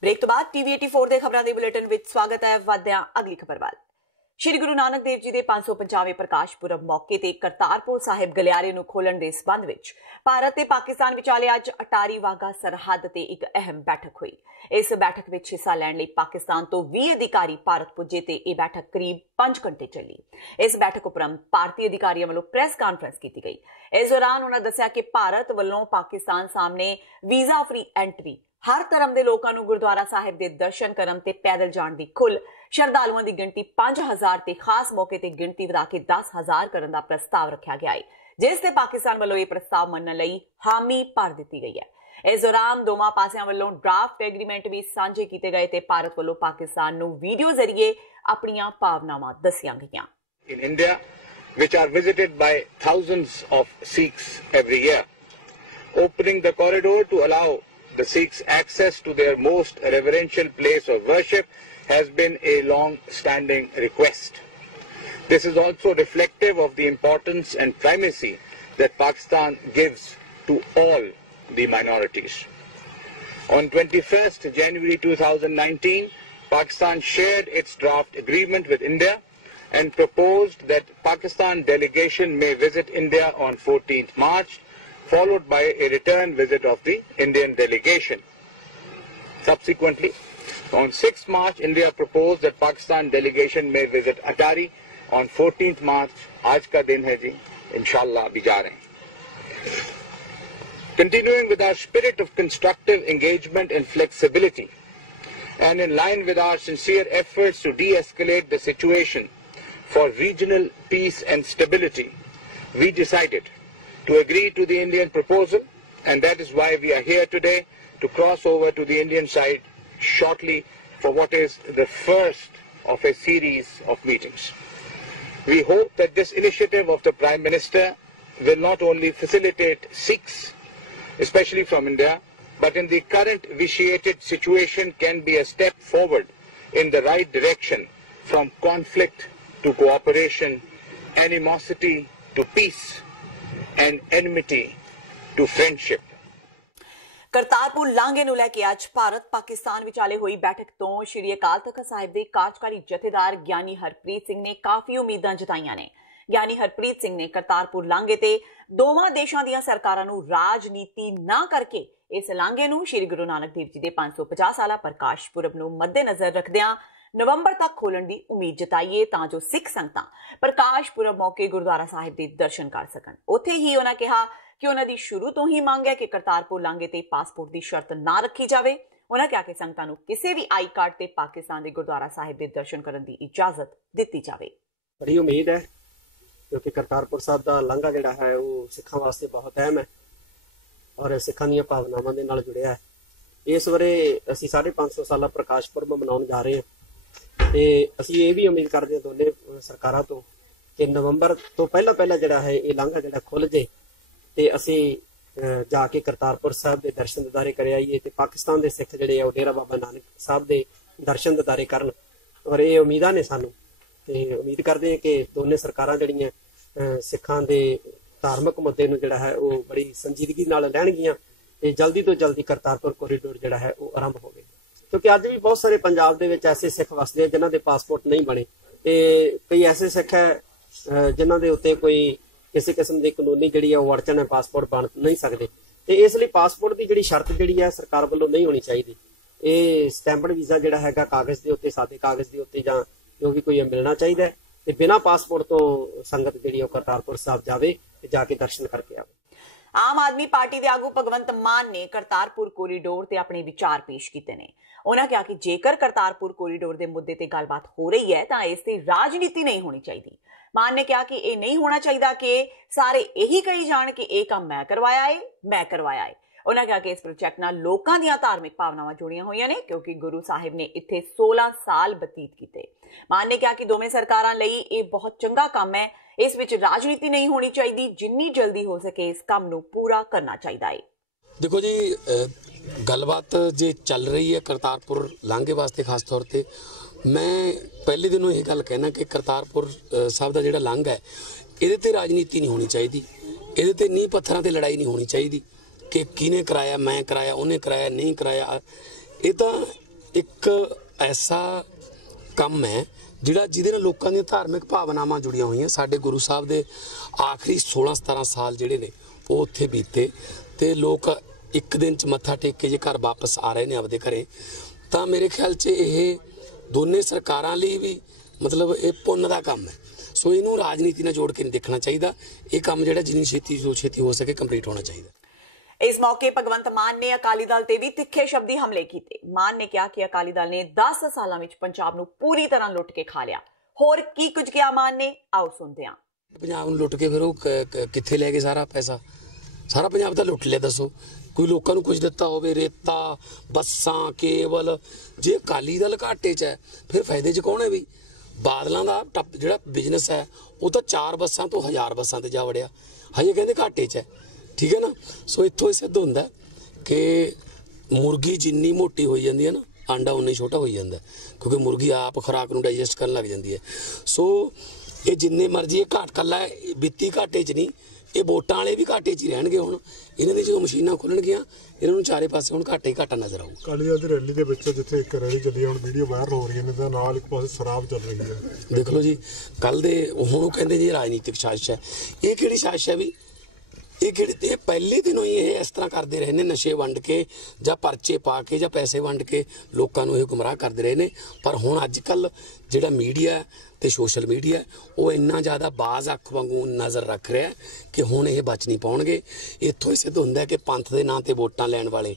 Break तो बाद टीवी 84 ਦੇ ਖਬਰਾਂ ਦੇ ਬੁਲੇਟਿਨ ਵਿੱਚ ਸਵਾਗਤ ਹੈ। ਵਧਦਿਆਂ ਅਗਲੀ ਖਬਰ ਵੱਲ। ਸ਼੍ਰੀ ਗੁਰੂ ਨਾਨਕ ਦੇਵ ਜੀ ਦੇ 550ਵੇਂ ਪ੍ਰਕਾਸ਼ ਪੁਰਬ ਮੌਕੇ ਤੇ ਕਰਤਾਰਪੁਰ ਸਾਹਿਬ ਗਲਿਆਰੇ ਨੂੰ ਖੋਲਣ ਦੇ ਸਬੰਧ ਵਿੱਚ ਭਾਰਤ ਤੇ ਪਾਕਿਸਤਾਨ ਵਿਚਾਲੇ ਅੱਜ ਅਟਾਰੀ ਵਾਘਾ ਸਰਹੱਦ ਤੇ ਇੱਕ ਅਹਿਮ ਬੈਠਕ ਹੋਈ। ਇਸ ਬੈਠਕ ਵਿੱਚ ਹਿੱਸਾ ਲੈਣ ਲਈ ਪਾਕਿਸਤਾਨ ਤੋਂ 20 ਅਧਿਕਾਰੀ ਭਾਰਤ ਪੁੱਜੇ ਤੇ ਇਹ ਬੈਠਕ ਕਰੀਬ 5 ਘੰਟੇ ਚੱਲੀ। ਇਸ ਬੈਠਕ ਉਪਰੰਤ ਭਾਰਤੀ ਅਧਿਕਾਰੀਆਂ ਵੱਲੋਂ ਪ੍ਰੈਸ ਕਾਨਫਰੰਸ ਕੀਤੀ ਗਈ। ਇਸ ਦੌਰਾਨ ਉਹਨਾਂ ਦੱਸਿਆ ਕਿ ਭਾਰਤ ਵੱਲੋਂ ਪਾਕਿਸਤਾਨ ਸਾਹਮਣੇ ਵੀਜ਼ਾ ਫ੍ਰੀ ਐਂਟਰੀ, ਹਰ ਧਰਮ ਦੇ ਲੋਕਾਂ ਨੂੰ ਗੁਰਦੁਆਰਾ ਸਾਹਿਬ ਦੇ ਦਰਸ਼ਨ ਕਰਨ ਤੇ ਪੈਦਲ ਜਾਣ ਦੀ ਖੁੱਲ੍ਹ, ਸ਼ਰਧਾਲੂਆਂ ਦੀ ਗਿਣਤੀ 5000 ਤੇ ਖਾਸ ਮੌਕੇ ਤੇ ਗਿਣਤੀ ਵਧਾ ਕੇ 10000 ਕਰਨ ਦਾ ਪ੍ਰਸਤਾਵ ਰੱਖਿਆ ਗਿਆ ਹੈ, ਜਿਸ ਤੇ ਪਾਕਿਸਤਾਨ ਵੱਲੋਂ ਇਹ ਪ੍ਰਸਤਾਵ ਮੰਨਣ ਲਈ ਹਾਮੀ ਭਰ ਦਿੱਤੀ ਗਈ ਹੈ। ਇਸ ਦੌਰਾਨ ਦੋਵਾਂ ਪਾਸਿਆਂ ਵੱਲੋਂ ਡਰਾਫਟ ਐਗਰੀਮੈਂਟ ਵੀ ਸਾਂਝੇ ਕੀਤੇ ਗਏ ਤੇ ਭਾਰਤ ਵੱਲੋਂ ਪਾਕਿਸਤਾਨ ਨੂੰ ਵੀਡੀਓ ਜ਼ਰੀਏ ਆਪਣੀਆਂ ਭਾਵਨਾਵਾਂ ਦੱਸੀਆਂ ਗਈਆਂ। In India, which are visited by thousands of Sikhs every year, opening the corridor to allow the Sikhs access to their most reverential place of worship has been a long-standing request. This is also reflective of the importance and primacy that Pakistan gives to all the minorities. On 21st January 2019, Pakistan shared its draft agreement with India and proposed that Pakistan delegation may visit India on 14th March, followed by a return visit of the Indian delegation. Subsequently, on 6th March, India proposed that Pakistan delegation may visit Atari on 14th March. Aaj ka din hai ji, inshallah bhi ja rahe hain. Continuing with our spirit of constructive engagement and flexibility, and in line with our sincere efforts to de-escalate the situation for regional peace and stability, we decided to agree to the Indian proposal, and that is why we are here today to cross over to the Indian side shortly for what is the first of a series of meetings. We hope that this initiative of the Prime Minister will not only facilitate Sikhs, especially from India, but in the current vitiated situation can be a step forward in the right direction from conflict to cooperation, animosity to peace, and enmity to friendship. Kartarpur ਲਾਂਘੇ ਨੂੰ ਲੈ ਕੇ ਅੱਜ ਭਾਰਤ ਪਾਕਿਸਤਾਨ ਵਿਚਾਲੇ ਹੋਈ ਬੈਠਕ ਤੋਂ ਸ਼੍ਰੀ ਅਕਾਲ ਤਖ਼ਤ ਸਾਹਿਬ ਦੇ ਕਾਰਜਕਾਰੀ ਜਥੇਦਾਰ ਗਿਆਨੀ ਹਰਪ੍ਰੀਤ ਸਿੰਘ ਨੇ ਕਾਫੀ ਉਮੀਦਾਂ ਜਤਾਈਆਂ ਨੇ। ਗਿਆਨੀ ਹਰਪ੍ਰੀਤ ਸਿੰਘ ਨੇ ਕਰਤਾਰਪੁਰ ਲਾਂਘੇ ਤੇ ਦੋਵਾਂ ਦੇਸ਼ਾਂ ਦੀਆਂ ਸਰਕਾਰਾਂ ਨੂੰ ਰਾਜਨੀਤੀ ਨਾ ਕਰਕੇ ਇਸ ਲਾਂਘੇ ਨੂੰ ਸ਼੍ਰੀ ਗੁਰੂ ਨਾਨਕ ਦੇਵ ਜੀ ਦੇ 550 ਸਾਲਾ ਪ੍ਰਕਾਸ਼ ਪੁਰਬ ਨੂੰ ਮੱਦੇਨਜ਼ਰ ਰੱਖਦਿਆਂ ਨਵੰਬਰ ਤੱਕ ਖੋਲਣ ਦੀ ਉਮੀਦ ਜਤਾਈਏ ਤਾਂ ਜੋ ਸਿੱਖ ਸੰਗਤਾਂ ਪ੍ਰਕਾਸ਼ ਪੁਰਬ ਮੌਕੇ ਗੁਰਦੁਆਰਾ ਸਾਹਿਬ ਦੇ ਦਰਸ਼ਨ ਕਰ ਸਕਣ। ਉੱਥੇ ਹੀ ਉਹਨਾਂ ਕਿਹਾ ਕਿ ਉਹਨਾਂ ਦੀ ਸ਼ੁਰੂ ਤੋਂ ਹੀ ਮੰਗ ਹੈ ਕਿ ਕਰਤਾਰਪੁਰ ਲਾਂਘੇ ਤੇ ਪਾਸਪੋਰਟ ਦੀ ਸ਼ਰਤ ਨਾ ਰੱਖੀ ਜਾਵੇ। ਉਹਨਾਂ ਕਿਹਾ ਕਿ ਸੰਗਤਾਂ ਨੂੰ ਕਿਸੇ ਵੀ ਆਈ ਕਾਰਡ ਤੇ ਪਾਕਿਸਤਾਨ ਦੇ ਗੁਰਦੁਆਰਾ ਸਾਹਿਬ ਦੇ ਦਰਸ਼ਨ ਕਰਨ ਦੀ ਇਜਾਜ਼ਤ ਦਿੱਤੀ ਜਾਵੇ। ਬੜੀ ਉਮੀਦ ਹੈ ਕਿਉਂਕਿ ਕਰਤਾਰਪੁਰ ਸਾਹਿਬ ਦਾ ਲਾਂਘਾ ਜਿਹੜਾ ਹੈ ਉਹ ਸਿੱਖਾਂ ਵਾਸਤੇ ਬਹੁਤ ਅਹਿਮ ਹੈ ਔਰ ਸਿੱਖਾਂ ਦੀਆਂ ਭਾਵਨਾਵਾਂ ਦੇ ਨਾਲ ਜੁੜਿਆ ਹੈ। ਇਸ ਵਾਰੇ ਅਸੀਂ 550 ਸਾਲਾ ਪ੍ਰਕਾਸ਼ ਪੁਰਬ ਮਨਾਉਣ ਜਾ ਰਹੇ ਹਾਂ ਤੇ ਅਸੀਂ ਇਹ ਵੀ ਉਮੀਦ ਕਰਦੇ ਹਾਂ ਦੋਨੇ ਸਰਕਾਰਾਂ ਤੋਂ ਕਿ ਨਵੰਬਰ ਤੋਂ ਪਹਿਲਾਂ ਜਿਹੜਾ ਹੈ ਇਹ ਲਾਂਘਾ ਜਿਹੜਾ ਖੁੱਲ ਜੇ ਤੇ ਅਸੀਂ ਜਾ ਕੇ ਕਰਤਾਰਪੁਰ ਸਾਹਿਬ ਦੇ ਦਰਸ਼ਨ ਦਿਦਾਰੇ ਕਰ ਆਈਏ ਤੇ ਪਾਕਿਸਤਾਨ ਦੇ ਸਿੱਖ ਜਿਹੜੇ ਆ ਉਹ ਡੇਰਾ ਬਾਬਾ ਨਾਨਕ ਸਾਹਿਬ ਦੇ ਦਰਸ਼ਨ ਦਿਦਾਰੇ ਕਰਨ। ਔਰ ਇਹ ਉਮੀਦਾਂ ਨੇ ਸਾਨੂੰ ਤੇ ਉਮੀਦ ਕਰਦੇ ਹਾਂ ਕਿ ਦੋਨੇ ਸਰਕਾਰਾਂ ਜਿਹੜੀਆਂ ਸਿੱਖਾਂ ਦੇ ਧਾਰਮਿਕ ਮੁੱਦੇ ਨੂੰ ਜਿਹੜਾ ਹੈ ਉਹ ਬੜੀ ਸੰਜੀਦਗੀ ਨਾਲ ਲੈਣਗੀਆਂ ਤੇ ਜਲਦੀ ਤੋਂ ਜਲਦੀ ਕਰਤਾਰਪੁਰ ਕੋਰੀਡੋਰ ਜਿਹੜਾ ਹੈ ਉਹ ਆਰੰਭ ਹੋਵੇ। ਕਿਉਂਕਿ ਅੱਜ ਵੀ ਬਹੁਤ ਸਾਰੇ ਪੰਜਾਬ ਦੇ ਵਿੱਚ ਐਸੇ ਸਿੱਖ ਵਸਦੇ ਆ ਜਿਨ੍ਹਾਂ ਦੇ ਪਾਸਪੋਰਟ ਨਹੀਂ ਬਣੇ ਤੇ ਕਈ ਐਸੇ ਸਿੱਖ ਹੈ ਜਿਨ੍ਹਾਂ ਦੇ ਉੱਤੇ ਕੋਈ ਕਿਸੇ ਕਿਸਮ ਦੀ ਕਾਨੂੰਨੀ ਜਿਹੜੀ ਆ ਉਹ ਅੜਚਨ ਹੈ, ਪਾਸਪੋਰਟ ਬਣ ਨਹੀਂ ਸਕਦੇ ਤੇ ਇਸ ਲਈ ਪਾਸਪੋਰਟ ਦੀ ਜਿਹੜੀ ਸ਼ਰਤ ਜਿਹੜੀ ਹੈ ਸਰਕਾਰ ਵੱਲੋਂ ਨਹੀਂ ਹੋਣੀ ਚਾਹੀਦੀ। ਇਹ ਸਟੈਂਪਡ ਵੀਜ਼ਾ ਜਿਹੜਾ ਹੈਗਾ ਕਾਗਜ਼ ਦੇ ਉੱਤੇ, ਸਾਦੇ ਕਾਗਜ਼ ਦੇ ਉੱਤੇ ਜਾਂ जो भी कोई मिलना चाहिए ते बिना पासपोर्ट तो संगत जिहड़ी ओह करतारपुर साहब जावे ते जाके दर्शन करके आवे। आम आदमी पार्टी के आगू भगवंत मान ने करतारपुर कोरीडोर ते अपने विचार पेश किए ने। उन्होंने कहा कि जेकर करतारपुर कोरीडोर के मुद्दे ते गलबात हो रही है तो इस ते राजनीति नहीं होनी चाहिए। मान ने कहा कि यह नहीं होना चाहिए कि सारे यही कही जान कि यह काम मैं करवाया है। उन्होंने कहा कि इस प्रोजेक्ट नाल लोकां दीयां धार्मिक भावनावां जुड़ियां होईयां ने क्योंकि गुरु साहिब ने इत्थे 16 साल बतीत कीते। मान ने कहा कि दोवें सरकारां लई यह बहुत चंगा काम है, इस विच राजनीति नहीं होनी चाहिए, जिन्नी जल्दी हो सके इस काम नूं पूरा करना चाहिए है। देखो जी, गलबात जे चल रही है करतारपुर लांघे वास्ते खास तौर पर, मैं पहले दिनों यह गल कहना कि करतारपुर साहब का जिहड़ा लांघा है इहदे ते राजनीति नहीं होनी चाहिए, इहदे ते नींह पत्थरां ते लड़ाई नहीं होनी चाहिए कि किने कराया, मैं कराया, उन्हें कराया, नहीं कराया। ये तो एक ऐसा काम है जिहड़ा जिहदे नाल लोकां दी धार्मिक भावनावां जुड़ियां होईयां। साडे गुरु साहब दे आखिरी 16-17 साल जिहड़े ने वो उत्थे बीते ते लोग एक दिन च मत्था टेक के जे घर वापस आ रहे ने आपदे घरे, तां मेरे ख्याल च ये दोने सरकारां लई भी मतलब ये पुण्य दा काम है। सो इनू राजनीति नाल जोड़ के नहीं देखना चाहिए, ये काम जिहड़ा जिन्नी छेती हो सके कंप्लीट होना चाहिए। इस मौके भगवंत मान ने अकाली दल ते भी तिखे शब्दी हमले किए। मान ने कहा कि अकाली दल ने 10 सालों में पंजाब नूं पूरी तरह लुट के खा लिया। होर की कुछ किया मान ने, आओ सुनते हैं। पंजाब नूं लुट के फिर वो कित्थे ले गए सारा पैसा? सारा पंजाब दा लुट लिया। दसो कोई लोकां नूं कुछ दिता होवे? रेता, बसां, केवल। जे अकाली दल घाटे च है फिर फायदे च कौन है? भी बादलों का टप जिहड़ा बिजनेस है वो तो 4 बसां तो 1000 बसां ते जा वड़िया, हजे कहते घाटे च है। ठीक है ना। सो इत्थों सिद्ध होंदा कि मुर्गी जिन्नी मोटी हो जाती है ना, आंडा उन्ना ही छोटा हो जाता है, क्योंकि मुर्गी आप खुराक नूं डाइजेस्ट करन लग जाती है। सो ये जिन्ने मर्जी ये घाट कला बित्ती घाटे च नहीं, ये वोटां वाले भी घाटे च ही रहणगे। हुण इन्हां दी जो मशीनां खुलणगीਆਂ इन्हां नूं चारे पासे हुण घाटे ही घाटा नज़र आऊ। अकाली दल दी रैली दे विच जिथे एक रैली चली हुण वीडियो वायरल हो रही है ते नाल एक पासे शराब चल रही है। देख लो जी, कल दे हुण कहंदे जी राजनीतिक साजिश है। ये किहड़ी साजिश है? भी ये पहले दिनों ही इस तरह करते रहे ने, नशे वंड के या परचे पा के या पैसे वंड के लोगों को गुमराह करते रहे ने। पर हुण अजकल जिहड़ा मीडिया ते सोशल मीडिया वो इन्ना ज़्यादा बाज अख वांगू नज़र रख रहा है कि हुण ये बच नहीं पाउणगे। इत्थों ही सिद्ध हुंदा है कि पंथ दे नां ते वोटां लैण वाले,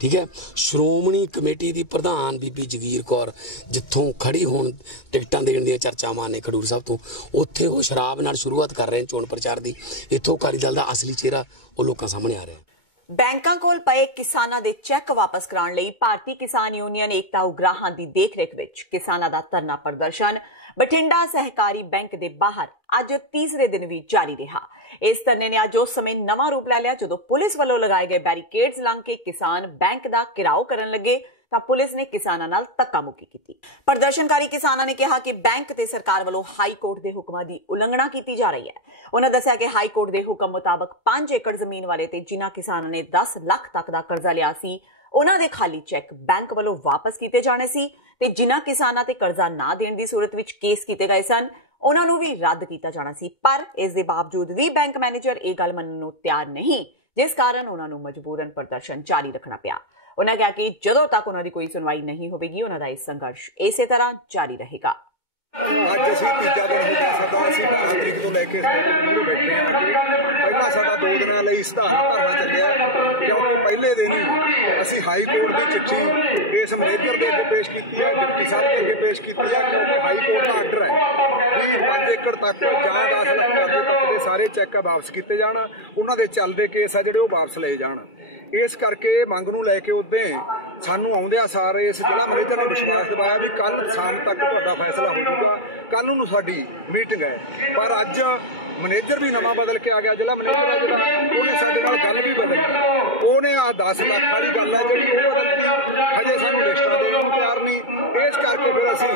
ठीक है, श्रोमणी कमेटी की प्रधान बीबी जगीर कौर जिथों खड़ी होण टिकटां देण दी चर्चावां ने खडूर साहब तो, उत्थे वो शराब नाल शुरुआत कर रहे हैं चोण प्रचार की। इत्थों अकाली दल दा असली चेहरा वो लोकां सामने आ रहा है। बैंकां कोल पए किसानां दे चैक वापस कराउण लई भारती किसान यूनियन एकता उग्राहां दी देखरेख विच किसानां दा धरना प्रदर्शन बठिंडा सहकारी बैंक दे बाहर अज तीसरे दिन भी जारी रहा। इस धरने ने अज उस समय नवां रूप लै लिया जदों पुलिस वालों लगाए गए बैरीकेड्स लंघ के किसान बैंक दा घेराव करन लगे तां पुलिस ने किसानां नाल धक्का मुक्की कीती। प्रदर्शनकारी किसानां ने कहा कि बैंक ते सरकार वालों हाई कोर्ट दे हुक्मां दी उलंघना कीती जा रही है। उन्होंने दस्सिया कि हाई कोर्ट दे हुक्म मुताबक 5 एकड़ जमीन वाले ते जिन्हां किसानां ने 10 लाख तक दा कर्जा लिया सी उन्हां दे खाली चैक बैंक वालों वापस कीते जाने सी ते जिन्हां किसानां ते कर्जा ना देण दी सूरत विच केस कीते गए सन उन्हां नूं भी रद्द कीता जाना सी। पर इस दे बावजूद भी बैंक मैनेजर इह गल मनण नूं तैयार नहीं, जिस कारण उन्हां नूं मजबूरन प्रदर्शन जारी रखना पिया। उन्होंने कहा कि जदों तक उन्हां दी कोई सुनवाई नहीं होगी उन्हां दा इह संघर्ष इसे तरह जारी रहेगा। ਅੱਜ ਅਸੀਂ ਤੀਜਾ ਦਿਨ ਹੋ ਗਿਆ ਸਾਡਾ, ਅਸੀਂ 10 ਤਰੀਕ ਤੋਂ ਲੈ ਕੇ ਮੂਹਰੇ ਬੈਠੇ ਹਾਂ। ਪਹਿਲਾਂ ਸਾਡਾ 2 ਦਿਨਾਂ ਲਈ ਸਧਾਰਨ ਧਰਨਾ ਚੱਲਿਆ ਕਿਉਂਕਿ ਪਹਿਲੇ ਦਿਨ ਹੀ ਅਸੀਂ ਹਾਈ ਕੋਰਟ ਦੀ ਚਿੱਠੀ ਇਸ ਮੈਨੇਜਰ ਦੇ ਅੱਗੇ ਪੇਸ਼ ਕੀਤੀ ਹੈ, ਡਿਪਟੀ ਸਾਹਿਬ ਦੇ ਅੱਗੇ ਪੇਸ਼ ਕੀਤੀ ਹੈ, ਕਿਉਂਕਿ ਹਾਈ ਕੋਰਟ ਦਾ ਆਰਡਰ ਹੈ ਵੀ 5 ਏਕੜ ਤੱਕ ਜਾਂ 10 ਲੱਖ ਕਰਜ਼ੇ ਤੱਕ ਦੇ ਸਾਰੇ ਚੈੱਕ ਵਾਪਸ ਕੀਤੇ ਜਾਣ, ਉਹਨਾਂ ਦੇ ਚੱਲਦੇ ਕੇਸ ਆ ਜਿਹੜੇ ਉਹ ਵਾਪਸ ਲਏ ਜਾਣ। ਇਸ ਕਰਕੇ ਮੰਗ ਨੂੰ ਲੈ ਕੇ ਉਦੋਂ ਸਾਨੂੰ ਆਉਂਦਿਆਂ ਸਾਰੇ ਇਸ ਜ਼ਿਲ੍ਹਾ ਮੈਨੇਜਰ ਨੇ ਵਿਸ਼ਵਾਸ ਦਿਵਾਇਆ ਵੀ ਕੱਲ ਸ਼ਾਮ ਤੱਕ ਤੁਹਾਡਾ ਫੈਸਲਾ ਹੋ ਜਾਊਗਾ, ਕੱਲ ਨੂੰ ਸਾਡੀ ਮੀਟਿੰਗ ਹੈ। ਪਰ ਅੱਜ ਮੈਨੇਜਰ ਵੀ ਨਵਾਂ ਬਦਲ ਕੇ ਆ ਗਿਆ, ਜ਼ਿਲ੍ਹਾ ਮੈਨੇਜਰ ਆ ਜਿਹੜਾ ਉਹਨੇ ਸਾਡੇ ਨਾਲ ਗੱਲ ਵੀ ਬਦਲੀ। ਉਹਨੇ ਆ 10 ਲੱਖ ਵਾਲੀ ਗੱਲ ਹੈ ਜਿਹੜੀ ਉਹ ਬਦਲਤੀ, ਹਜੇ ਸਾਨੂੰ ਲਿਸਟਾਂ ਦੇਣ ਨੂੰ ਤਿਆਰ ਨਹੀਂ। ਇਸ ਕਰਕੇ ਫਿਰ ਅਸੀਂ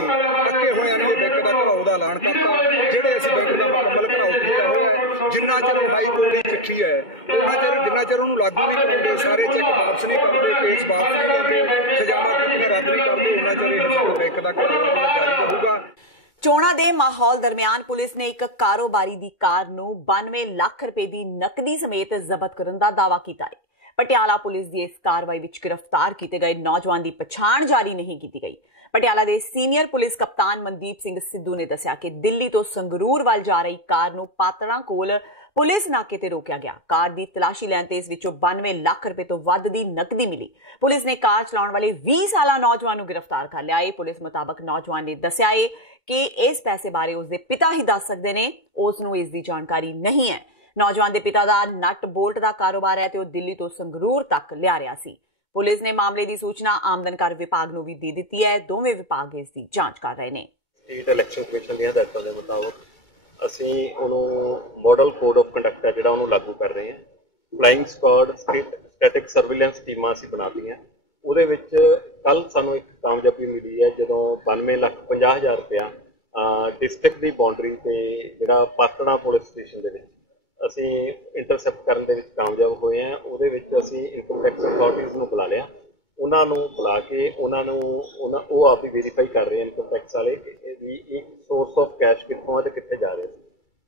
ਥੱਕੇ ਹੋਇਆਂ ਨੇ ਬੈਂਕ ਦਾ ਘਰਾਓ ਦਾ ਐਲਾਨ ਕਰਤਾ, ਜਿਹੜੇ ਅਸੀਂ ਬੈਂਕ ਦਾ ਮੁਕੰਮਲ ਘਰਾਓ ਕੀਤਾ ਹੋਇਆ। ਜਿੰਨਾ ਚਿਰ ਹਾਈ ਕੋਰਟ ਦੀ ਚਿੱਠੀ ਹੈ ਉਹਨਾਂ ਚਿਰ ਜਿੰਨਾ ਚਿਰ ਉਹਨੂੰ ਲਾਗੂ ਨਹੀਂ ਕਰਦੇ, ਸਾਰੇ ਚੈੱਕ ਵਾਪਸ ਨਹੀਂ ਕਰਦੇ, ਕੇਸ ਵਾਪਸ ਨਹੀਂ ਕਰਦੇ, ਸਜ਼ਾਵਾਂ ਕੀਤੀਆਂ ਰੱਦ ਨਹੀਂ ਕਰਦੇ, ਉਹਨਾਂ ਚਿਰ ਇਹ ਬੈਂਕ ਦਾ ਘਰਾਓ ਜਾਰੀ ਰਹੂਗਾ। ਚੋਣਾਂ ਦੇ ਮਾਹੌਲ ਦਰਮਿਆਨ ਪੁਲਿਸ ਨੇ ਇੱਕ ਕਾਰੋਬਾਰੀ ਦੀ ਕਾਰ ਨੂੰ 92 ਲੱਖ ਰੁਪਏ ਦੀ ਨਕਦੀ ਸਮੇਤ ਜ਼ਬਤ ਕਰਨ ਦਾ ਦਾਅਵਾ ਕੀਤਾ ਹੈ। ਪਟਿਆਲਾ ਪੁਲਿਸ ਦੀ ਇਸ ਕਾਰਵਾਈ ਵਿੱਚ ਗ੍ਰਿਫਤਾਰ ਕੀਤੇ ਗਏ ਨੌਜਵਾਨ ਦੀ ਪਛਾਣ ਜਾਰੀ ਨਹੀਂ ਕੀਤੀ ਗਈ। ਪਟਿਆਲਾ ਦੇ ਸੀਨੀਅਰ ਪੁਲਿਸ ਕਪਤਾਨ ਮਨਦੀਪ ਸਿੰਘ ਸਿੱਧੂ ਨੇ ਦੱਸਿਆ ਕਿ ਦਿੱਲੀ ਤੋਂ ਸੰਗਰੂਰ ਵੱਲ ਜਾ ਰਹੀ ਕਾਰ ਨੂੰ ਪਾਤੜਾਂ ਕੋਲ ਪੁਲਿਸ ਨਾਕੇ ਤੇ ਰੋਕਿਆ ਗਿਆ। ਕਾਰ ਦੀ ਤਲਾਸ਼ੀ ਲੈਣ ਤੇ ਇਸ ਵਿੱਚੋਂ 92 ਲੱਖ ਰੁਪਏ ਤੋਂ ਵੱਧ ਦੀ ਨਕਦੀ ਮਿਲੀ। ਪੁਲਿਸ ਨੇ ਕਾਰ ਚਲਾਉਣ ਵਾਲੇ 20 ਸਾਲਾ ਨੌਜਵਾਨ ਨੂੰ ਗ੍ਰਿਫਤਾਰ ਕਰ ਲਿਆ ਹੈ। ਪੁਲਿਸ ਮੁਤਾਬਕ ਨੌਜਵਾਨ ਨੇ ਦੱਸਿਆ ਹੈ ਕਿ ਇਸ ਪੈਸੇ ਬਾਰੇ ਉਸਦੇ ਪਿਤਾ ਹੀ ਦੱਸ ਸਕਦੇ ਨੇ, ਉਸ ਨੂੰ ਇਸ ਦੀ ਜਾਣਕਾਰੀ ਨਹੀਂ ਹੈ। ਨੌਜਵਾਨ ਦੇ ਪਿਤਾ ਦਾ ਨਟ ਬੋਲਟ ਦਾ ਕਾਰੋਬਾਰ ਹੈ ਤੇ ਉਹ ਦਿੱਲੀ ਤੋਂ ਸੰਗਰੂਰ ਤੱਕ ਲਿਆ ਰਿਹਾ ਸੀ। ਪੁਲਿਸ ਨੇ ਮਾਮਲੇ ਦੀ ਸੂਚਨਾ ਆਮਦਨ ਕਰ ਵਿਭਾਗ ਨੂੰ ਵੀ ਦੇ ਦਿੱਤੀ ਹੈ। ਦੋਵੇਂ ਵਿਭਾਗ ਇਸ ਦੀ ਜਾਂਚ ਕਰ ਰਹੇ ਨੇ। ਸਟੇਟ ਇਲੈਕਸ਼ਨ ਕਮਿਸ਼ਨ ਦੀਆਂ ਹਦਾਇਤਾਂ ਦੇ ਮੁਤਾਬਕ ਅਸੀਂ ਉਹਨੂੰ ਮਾਡਲ ਕੋਡ ਆਫ ਕੰਡਕਟ ਹੈ ਜਿਹੜਾ ਉਹਨੂੰ ਲਾਗੂ ਕਰ ਰਹੇ ਹਾਂ। ਫਲਾਈਂਗ ਸਕੁਆਡ ਸਟੈਟਿਕ ਸਰਵੇਲੈਂਸ ਟੀਮਾਂ ਅਸੀਂ ਬਣਾਤੀਆਂ। ਉਹਦੇ ਵਿੱਚ ਕੱਲ ਸਾਨੂੰ ਇੱਕ ਕਾਮਯਾਬੀ ਮਿਲੀ ਹੈ ਜਦੋਂ 92,50,000 ਰੁਪਇਆ ਡਿਸਟ੍ਰਿਕਟ ਦੀ ਬਾਉਂਡਰੀ ਤੇ ਜਿਹੜਾ ਪਾਤੜਾਂ ਪੁਲਿਸ ਸਟੇਸ਼ਨ ਦੇ ਵਿੱਚ ਅਸੀਂ ਇੰਟਰਸੈਪਟ ਕਰਨ ਦੇ ਵਿੱਚ ਕਾਮਯਾਬ ਹੋਏ ਹਾਂ। ਉਹਦੇ ਵਿੱਚ ਅਸੀਂ ਇਨਕਮ ਟੈਕਸ ਅਥਾਰਟੀਜ਼ ਨੂੰ ਬੁਲਾ ਲਿਆ। ਉਹਨਾਂ ਨੂੰ ਬੁਲਾ ਕੇ ਉਹ ਆਪ ਹੀ ਵੈਰੀਫਾਈ ਕਰ ਰਹੇ ਇਨਕਮ ਟੈਕਸ ਵਾਲੇ ਵੀ ਇੱਕ ਸੋਰਸ ਆਫ ਕੈਸ਼ ਕਿੱਥੋਂ ਹੈ ਤੇ ਕਿੱਥੇ ਜਾ ਰਿਹਾ।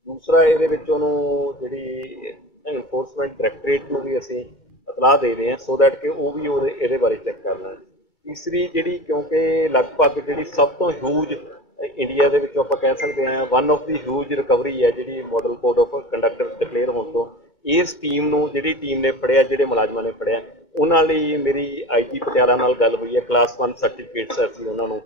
ਦੂਸਰਾ ਇਹਦੇ ਵਿੱਚ ਉਹਨੂੰ ਜਿਹੜੀ ਐਨਫੋਰਸਮੈਂਟ ਡਾਇਰੈਕਟਰੇਟ ਨੂੰ ਵੀ ਅਸੀਂ ਇਤਲਾਹ ਦੇ ਰਹੇ ਹਾਂ ਸੋ ਦੈਟ ਕਿ ਉਹ ਵੀ ਇਹਦੇ ਬਾਰੇ ਚੈੱਕ ਕਰਨਾ। ਤੀਸਰੀ ਜਿਹੜੀ ਕਿਉਂਕਿ ਲਗਭਗ ਜਿਹੜੀ ਸਭ ਤੋਂ ਹਿਊਜ ਇੰਡੀਆ ਦੇ ਵਿੱਚ ਆਪਾਂ ਕਹਿ ਸਕਦੇ ਹਾਂ one of the huge recovery ਹੈ ਜਿਹੜੀ model code of conduct declare ਹੋਣ ਤੋਂ ਇਸ ਟੀਮ ਨੂੰ ਜਿਹੜੀ ਟੀਮ ਨੇ ਫੜਿਆ ਜਿਹੜੇ ਮੁਲਾਜ਼ਮਾਂ ਨੇ ਫੜਿਆ ਉਹਨਾਂ ਲਈ ਮੇਰੀ ਆਈਜੀ ਪਟਿਆਲਾ ਨਾਲ ਗੱਲ ਹੋਈ ਹੈ। ਕਲਾਸ 1 ਸਰਟੀਫਿਕੇਟਸ ਅਸੀਂ ਉਹਨਾਂ ਨੂੰ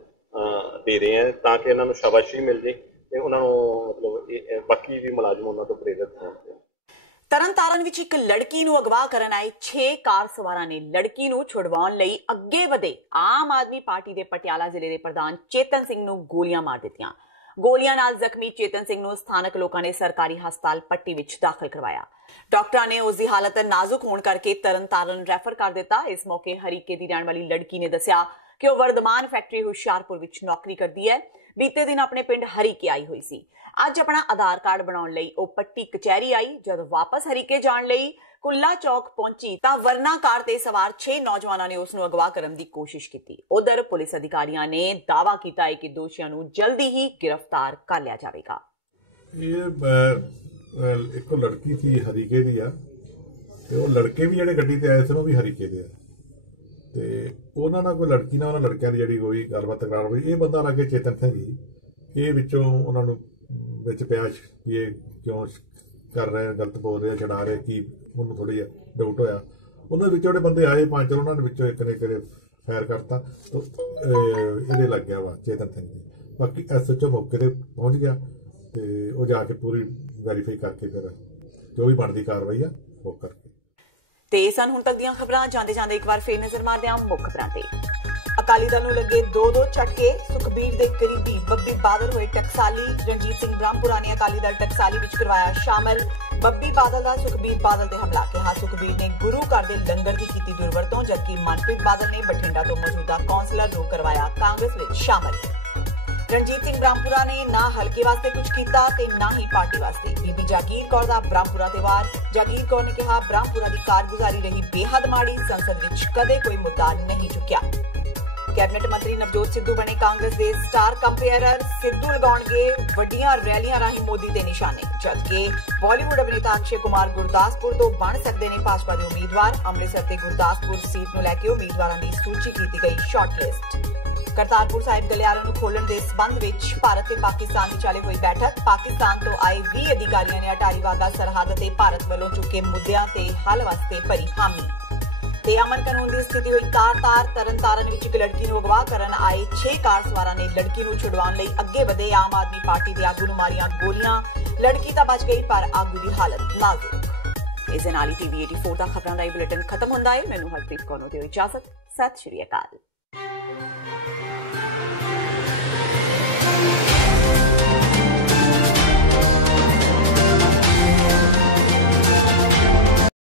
ਦੇ ਰਹੇ ਹਾਂ ਤਾਂ ਕਿ ਇਹਨਾਂ ਨੂੰ ਸ਼ਾਬਾਸ਼ੀ ਮਿਲ ਜੇ ਤੇ ਉਹਨਾਂ ਨੂੰ ਮਤਲਬ ਬਾਕੀ ਵੀ ਮੁਲਾਜ਼ਮ ਉਹਨਾਂ ਤੋਂ ਪ੍ਰੇਰਿਤ ਹੋਣ। ਤਰਨਤਾਰਨ ਵਿੱਚ ਇੱਕ ਲੜਕੀ ਨੂੰ ਅਗਵਾ ਕਰਨ ਆਏ 6 ਕਾਰ ਸਵਾਰਾਂ ਨੇ ਲੜਕੀ ਨੂੰ ਛੁਡਵਾਉਣ ਲਈ ਅੱਗੇ ਵਧੇ ਆਮ ਆਦਮੀ ਪਾਰਟੀ ਦੇ ਪਟਿਆਲਾ ਜ਼ਿਲ੍ਹੇ ਦੇ ਪ੍ਰਧਾਨ ਚੇਤਨ ਸਿੰਘ ਨੂੰ ਗੋਲੀਆਂ ਮਾਰ ਦਿੱਤੀਆਂ। ਗੋਲੀਆਂ ਨਾਲ ਜ਼ਖਮੀ ਚੇਤਨ ਸਿੰਘ ਨੂੰ ਸਥਾਨਕ ਲੋਕਾਂ ਨੇ ਸਰਕਾਰੀ ਹਸਪਤਾਲ ਪੱਟੀ ਵਿੱਚ ਦਾਖਲ ਕਰਵਾਇਆ। ਡਾਕਟਰਾਂ ਨੇ ਉਸ ਦੀ ਹਾਲਤ ਨਾਜ਼ੁਕ ਹੋਣ ਕਰਕੇ ਤਰਨਤਾਰਨ ਰੈਫਰ ਕਰ ਦਿੱਤਾ। ਇਸ ਮੌਕੇ ਹਰੀਕੇ ਦੀ ਰਹਿਣ ਵਾਲੀ ਲੜਕੀ ਨੇ ਦੱਸਿਆ ਕਿ ਉਹ ਵਰਧਮਾਨ ਫੈਕਟਰੀ ਹੁਸ਼ਿਆਰਪੁਰ ਵਿੱਚ ਨੌਕਰੀ ਕਰਦੀ ਹੈ। ਬੀਤੇ ਦਿਨ ਆਪਣੇ ਪਿੰਡ ਹਰੀਕੇ ਆਈ ਹੋਈ ਸੀ। ਅੱਜ ਆਪਣਾ ਆਧਾਰ ਕਾਰਡ ਬਣਾਉਣ ਲਈ ਉਹ ਪੱਟੀ ਕਚਹਿਰੀ ਆਈ। ਜਦ ਵਾਪਸ ਹਰੀਕੇ ਜਾਣ ਲਈ ਕੁੱਲਾ ਚੌਕ ਪਹੁੰਚੀ ਤਾਂ ਵਰਨਾ ਕਾਰ ਤੇ ਸਵਾਰ 6 ਨੌਜਵਾਨਾਂ ਨੇ ਉਸ ਨੂੰ ਅਗਵਾ ਕਰਨ ਦੀ ਕੋਸ਼ਿਸ਼ ਕੀਤੀ। ਉਧਰ ਪੁਲਿਸ ਅਧਿਕਾਰੀਆਂ ਨੇ ਦਾਅਵਾ ਕੀਤਾ ਹੈ ਕਿ ਦੋਸ਼ੀਆਂ ਨੂੰ ਜਲਦੀ ਹੀ ਗ੍ਰਿਫਤਾਰ ਕਰ ਲਿਆ ਜਾਵੇਗਾ। ਇਹ ਇੱਕ ਲੜਕੀ ਸੀ ਹਰੀਕੇ ਦੀ ਆ ਤੇ ਉਹ ਲੜਕੇ ਵੀ ਜਿਹੜੇ ਗੱਡੀ ਤੇ ਆਏ ਸਨ ਉਹ ਵੀ ਹਰੀਕੇ ਦੇ ਆ ਤੇ ਉਹਨਾਂ ਨਾਲ ਕੋਈ ਲੜਕੀ ਨਾਲ ਉਹਨਾਂ ਲੜਕਿਆਂ ਦੀ ਜਿਹੜੀ ਹੋਈ ਗੱਲਬਾਤ ਤਕਰਾਰ ਹੋਈ। ਇਹ ਬੰਦਾ ਲੱਗੇ ਚੇਤਨ ਸਿੰਘ ਜੀ, ਇਹ ਵਿੱਚੋਂ ਉਹਨਾਂ ਨੂੰ ਵਿੱਚ ਪਿਆ ਕਿ ਇਹ ਕਿਉਂ ਕਰ ਰਹੇ ਗਲਤ ਬੋਲ ਰਹੇ ਛਡਾ ਰਹੇ ਕਿ ਉਹਨੂੰ ਥੋੜੀ ਜਿਹਾ ਡਾਊਟ ਹੋਇਆ। ਉਹਨਾਂ ਦੇ ਵਿੱਚੋਂ ਜਿਹੜੇ ਬੰਦੇ ਆਏ 5 ਉਹਨਾਂ ਦੇ ਵਿੱਚੋਂ ਇੱਕ ਨੇ ਫਾਇਰ ਕਰਤਾ ਇਹਦੇ ਲੱਗ ਗਿਆ ਵਾ ਚੇਤਨ ਸਿੰਘ ਜੀ। ਬਾਕੀ SHO ਮੌਕੇ ਤੇ ਪਹੁੰਚ ਗਿਆ ਤੇ ਉਹ ਜਾ ਕੇ ਪੂਰੀ ਵੈਰੀਫਾਈ ਕਰਕੇ ਫਿਰ ਜੋ ਵੀ ਬਣਦੀ ਕਾਰਵਾਈ ਆ ਉਹ ਕਰਕੇ। ਤੇ ਸਨ ਹੁਣ ਤੱਕ ਦੀਆਂ ਖਬਰਾਂ। ਜਾਂਦੇ ਜਾਂਦੇ ਇੱਕ ਵਾਰ ਫੇਰ ਨਜ਼ਰ ਮਾਰਦੇ ਹਾਂ ਮੁੱਖ ਖਬਰਾਂ ਤੇ। ਅਕਾਲੀ ਦਲ ਨੂੰ ਲੱਗੇ 2-2 ਝਟਕੇ। ਸੁਖਬੀਰ ਦੇ ਕਰੀਬੀ ਬੱਬੀ ਬਾਦਲ ਹੋਏ ਟਕਸਾਲੀ। ਰਣਜੀਤ ਸਿੰਘ ਬ੍ਰਹਮਪੁਰਾ ਨੇ ਅਕਾਲੀ ਦਲ ਟਕਸਾਲੀ ਵਿੱਚ ਕਰਵਾਇਆ ਸ਼ਾਮਲ। ਬੱਬੀ ਬਾਦਲ ਦਾ ਸੁਖਬੀਰ ਬਾਦਲ ਦੇ ਹਮਲਾ। ਕਿਹਾ ਸੁਖਬੀਰ ਨੇ ਗੁਰੂ ਘਰ ਦੇ ਲੰਗਰ ਦੀ ਕੀਤੀ ਦੁਰਵਰਤੋਂ, ਜਦਕਿ ਮਨਪ੍ਰੀਤ ਬਾਦਲ ਨੇ ਬਠਿੰਡਾ ਤੋਂ ਮੌਜੂਦਾ ਕੌਂਸਲਰ ਨੂੰ ਕਰਵਾਇਆ ਕਾਂਗਰਸ ਵਿੱਚ ਸ਼ਾਮਲ। ਰਣਜੀਤ ਸਿੰਘ ਬ੍ਰਹਮਪੁਰਾ ਨੇ ਨਾ ਹਲਕੇ ਵਾਸਤੇ ਕੁਝ ਕੀਤਾ ਤੇ ਨਾ ਹੀ ਪਾਰਟੀ ਵਾਸਤੇ। ਬੀਬੀ ਜਾਗੀਰ ਕੌਰ ਦਾ ਬ੍ਰਹਮਪੁਰਾ ਤੇ ਵਾਰ। ਜਾਗੀਰ ਕੌਰ ਨੇ ਕਿਹਾ ਬ੍ਰਹਮਪੁਰਾ ਦੀ ਕਾਰਗੁਜ਼ਾਰੀ ਰਹੀ ਬੇਹੱਦ ਮਾੜੀ, ਸੰਸਦ ਵਿੱਚ ਕਦੇ ਕੋਈ ਮੁੱਦਾ ਨਹੀਂ ਚੁੱਕਿਆ। ਕੈਬਨਿਟ ਮੰਤਰੀ ਨਵਜੋਤ ਸਿੱਧੂ ਬਣੇ ਕਾਂਗਰਸ ਦੇ ਸਟਾਰ ਕੰਪੇਅਰਰ। ਸਿੱਧੂ ਲਗਾਉਣਗੇ ਵੱਡੀਆਂ ਰੈਲੀਆਂ ਰਾਹੀਂ ਮੋਦੀ ਤੇ ਨਿਸ਼ਾਨੇ, ਜਦਕਿ ਬਾਲੀਵੁੱਡ ਅਭਿਨੇਤਾ ਅਕਸ਼ੇ ਕੁਮਾਰ ਗੁਰਦਾਸਪੁਰ ਤੋਂ ਬਣ ਸਕਦੇ ਨੇ ਭਾਜਪਾ ਦੇ ਉਮੀਦਵਾਰ। ਅੰਮ੍ਰਿਤਸਰ ਤੇ ਗੁਰਦਾਸਪੁਰ ਸੀਟ ਨੂੰ ਲੈ ਕੇ ਉਮੀਦਵਾਰਾਂ ਦੀ ਸੂਚੀ ਕੀਤੀ ਗਈ ਸ਼ਾਰਟਲਿਸਟ। ਕਰਤਾਰਪੁਰ ਸਾਹਿਬ ਗਲਿਆਰੇ ਨੂੰ ਖੋਲ੍ਹਣ ਦੇ ਸਬੰਧ ਵਿੱਚ ਭਾਰਤ ਤੇ ਪਾਕਿਸਤਾਨ ਵਿਚਾਲੇ ਹੋਈ ਬੈਠਕ। ਪਾਕਿਸਤਾਨ ਤੋਂ ਆਏ 20 ਅਧਿਕਾਰੀਆਂ ਨੇ ਅਟਾਰੀ ਵਾਘਾ ਸਰਹੱਦ ਤੇ ਭਾਰਤ ਵੱਲੋਂ ਚੁੱਕੇ ਮੁੱਦਿਆਂ ਤੇ ਹੱਲ ਵਾਸਤੇ ਭਰੀ ਹਾਮੀ। ਤੇ ਅਮਨ ਕਾਨੂੰਨ ਦੀ ਸਥਿਤੀ ਹੋਈ ਤਾਰ-ਤਾਰ। ਤਰਨਤਾਰਨ ਵਿੱਚ ਇੱਕ ਲੜਕੀ ਨੂੰ ਅਗਵਾ ਕਰਨ ਆਏ 6 ਕਾਰ ਸਵਾਰਾਂ ਨੇ ਲੜਕੀ ਨੂੰ ਛੁਡਵਾਉਣ ਲਈ ਅੱਗੇ ਵਧੇ। ਆਮ ਆਦਮੀ ਪਾਰਟੀ ਦੇ ਆਗੂ ਨੂੰ ਮਾਰੀਆਂ ਗੋਲੀਆਂ। ਲੜਕੀ ਤਾਂ ਬਚ ਗਈ ਪਰ ਆਗੂ ਦੀ ਹਾਲਤ ਨਾਜ਼ੁਕ। ਇਸ ਦੇ ਨਾਲ ਹੀ TV 84 ਦਾ ਖਬਰਾਂ ਦਾ ਇਹ ਬੁਲੇਟਿਨ ਖਤਮ ਹੁੰਦਾ ਹੈ। ਮੈਨੂੰ ਹਰਪ੍ਰੀਤ ਕੌਰ ਨੂੰ ਦਿਓ ਇਜਾਜ਼ਤ। ਸਤਿ ਸ਼੍ਰੀ ਅਕਾਲ।